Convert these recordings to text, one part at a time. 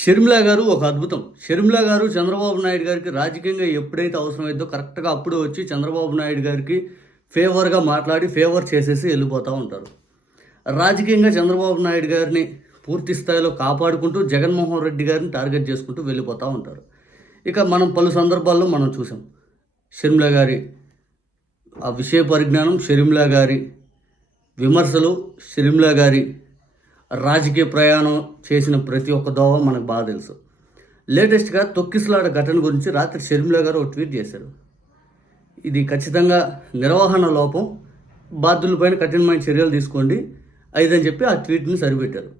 షర్మిలా గారు ఒక అద్భుతం. షర్మిలా గారు చంద్రబాబు నాయుడు గారికి రాజకీయంగా ఎప్పుడైతే అవసరమైందో కరెక్ట్గా అప్పుడు వచ్చి చంద్రబాబు నాయుడు గారికి ఫేవర్గా మాట్లాడి ఫేవర్ చేసేసి వెళ్ళిపోతూ ఉంటారు. రాజకీయంగా చంద్రబాబు నాయుడు గారిని పూర్తి స్థాయిలో కాపాడుకుంటూ జగన్మోహన్ రెడ్డి గారిని టార్గెట్ చేసుకుంటూ వెళ్ళిపోతూ ఉంటారు. ఇక మనం పలు సందర్భాల్లో మనం చూసాం. షర్మిలా గారి ఆ విషయ పరిజ్ఞానం షర్మిలా గారి విమర్శలు షర్మిలా గారి రాజకీయ ప్రయాణం చేసిన ప్రతి ఒక్క దోవ మనకు బాగా తెలుసు. లేటెస్ట్గా తొక్కిసలాడ ఘటన గురించి రాత్రి షర్మిలా గారు ఒక ట్వీట్ చేశారు. ఇది ఖచ్చితంగా నిర్వహణ లోపం బాధ్యులపైన కఠినమైన చర్యలు తీసుకోండి అయిదని చెప్పి ఆ ట్వీట్ని సరిపెట్టారు.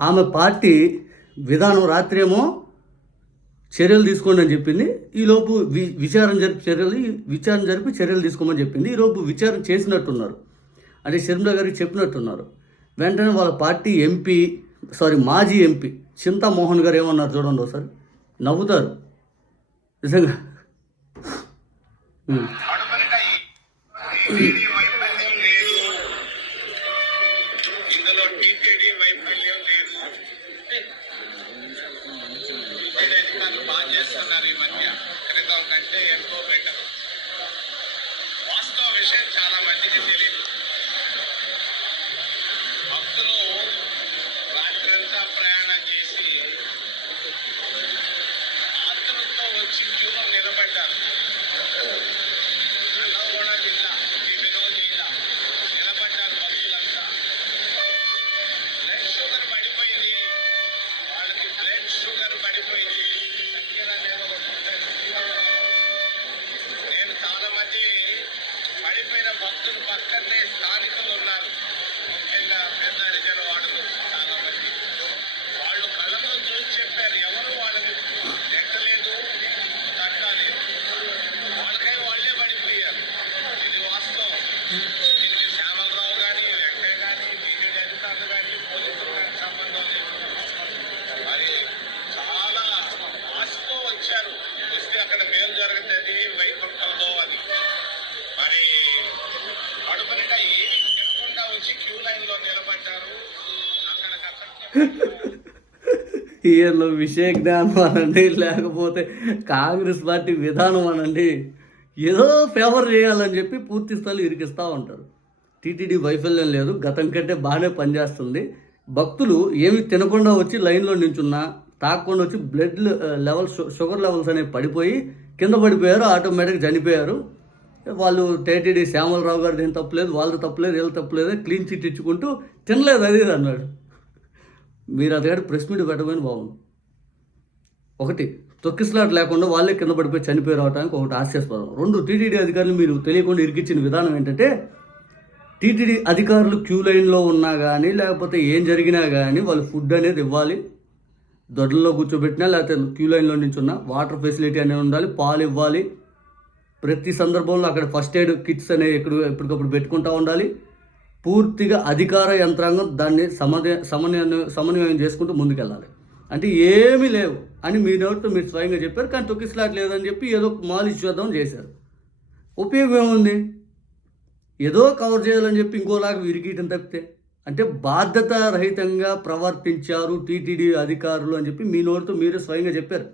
ఆమె పార్టీ విధానం రాత్రేమో చర్యలు తీసుకోండి అని చెప్పింది ఈలోపు వి విచారణ జరిపి చర్యలు విచారణ జరిపి చర్యలు తీసుకోమని చెప్పింది ఈలోపు విచారణ చేసినట్టున్నారు. అంటే షర్మిల గారికి చెప్పినట్టున్నారు. వెంటనే వాళ్ళ పార్టీ ఎంపీ సారీ మాజీ ఎంపీ చింతామోహన్ గారు ఏమన్నారు చూడండి ఒకసారి. నవ్వుతారు. నిజంగా. చేస్తున్నారు ఈ మధ్య. క్రితం కంటే ఎంతో కడుపు ఏమి తినకుండా వచ్చి క్యూ లైన్లో నిలబడ్డారు అక్కడికక్కడ ఈయనలో విషయ జ్ఞానం అనండి లేకపోతే కాంగ్రెస్ పార్టీ విధానం అనండి ఏదో ఫేవర్ చేయాలని చెప్పి పూర్తి స్థాయిలో ఇరికిస్తూ ఉంటారు. టీటీడీ వైఫల్యం లేదు గతం కంటే బాగానే పనిచేస్తుంది. భక్తులు ఏమి తినకుండా వచ్చి లైన్లో నించున్నా తాకుండా వచ్చి బ్లడ్ లెవెల్స్ షుగర్ లెవెల్స్ అనేవి పడిపోయి కింద పడిపోయారు ఆటోమేటిక్ చనిపోయారు. వాళ్ళు టీటీడీ శ్యామలరావు గారిది ఏం తప్పలేదు వాళ్ళది తప్పలేదు వీళ్ళు తప్పలేదు క్లీన్ చిట్ ఇచ్చుకుంటూ తినలేదు అది అన్నాడు. మీరు అతగాడు ప్రెస్ మీట్ పెట్టమని బాగుంది ఒకటి తొక్కిసలాట లేకుండా వాళ్ళే కింద పడిపోయి చనిపోయి రావడానికి ఒకటి హాస్యాస్పదం. రెండు టీటీడీ అధికారులు మీరు తెలియకుండా ఇరికిచ్చిన విధానం ఏంటంటే టీటీడీ అధికారులు క్యూ లైన్లో ఉన్నా కానీ లేకపోతే ఏం జరిగినా కానీ వాళ్ళు ఫుడ్ అనేది ఇవ్వాలి. దొడ్లలో కూర్చోబెట్టినా లేకపోతే క్యూ లైన్లో నుంచి ఉన్నా వాటర్ ఫెసిలిటీ అనేది ఉండాలి పాలు ఇవ్వాలి. ప్రతి సందర్భంలో అక్కడ ఫస్ట్ ఎయిడ్ కిట్స్ అనేవి ఎక్కడ ఎప్పటికప్పుడు పెట్టుకుంటూ ఉండాలి. పూర్తిగా అధికార యంత్రాంగం దాన్ని సమన్వయ సమన్వయం సమన్వయం చేసుకుంటూ ముందుకెళ్ళాలి. అంటే ఏమీ లేవు అని మీ నోటితో మీరు స్వయంగా చెప్పారు కానీ తొక్కిసలాట్ లేదని చెప్పి ఏదో మాలిష్ చేద్దాం చేశారు. ఉపయోగం ఏముంది? ఏదో కవర్ చేయాలని చెప్పి ఇంకోలాగా విరిగీయటం తప్పితే అంటే బాధ్యత రహితంగా ప్రవర్తించారు టీటీడీ అధికారులు అని చెప్పి మీ నోటితో మీరే స్వయంగా చెప్పారు.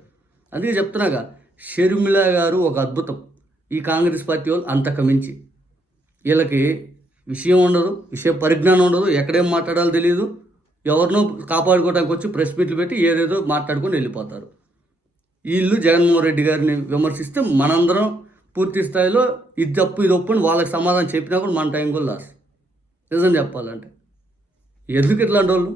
అందుకే చెప్తున్నాగా షర్మిల గారు ఒక అద్భుతం. ఈ కాంగ్రెస్ పార్టీ వాళ్ళు అంతకు మించి వీళ్ళకి విషయం ఉండదు విషయ పరిజ్ఞానం ఉండదు ఎక్కడేం మాట్లాడాలో తెలియదు ఎవరినో కాపాడుకోవడానికి వచ్చి ప్రెస్ మీట్లు పెట్టి ఏదేదో మాట్లాడుకొని వెళ్ళిపోతారు. వీళ్ళు జగన్మోహన్ రెడ్డి గారిని విమర్శిస్తే మనందరం పూర్తి స్థాయిలో ఇది తప్పు ఇది ఒప్పు అని వాళ్ళకి సమాధానం చెప్పినా కూడా మన టైం కూడా లాస్. నిజం చెప్పాలంటే. ఎందుకు ఇట్లాంటి వాళ్ళు?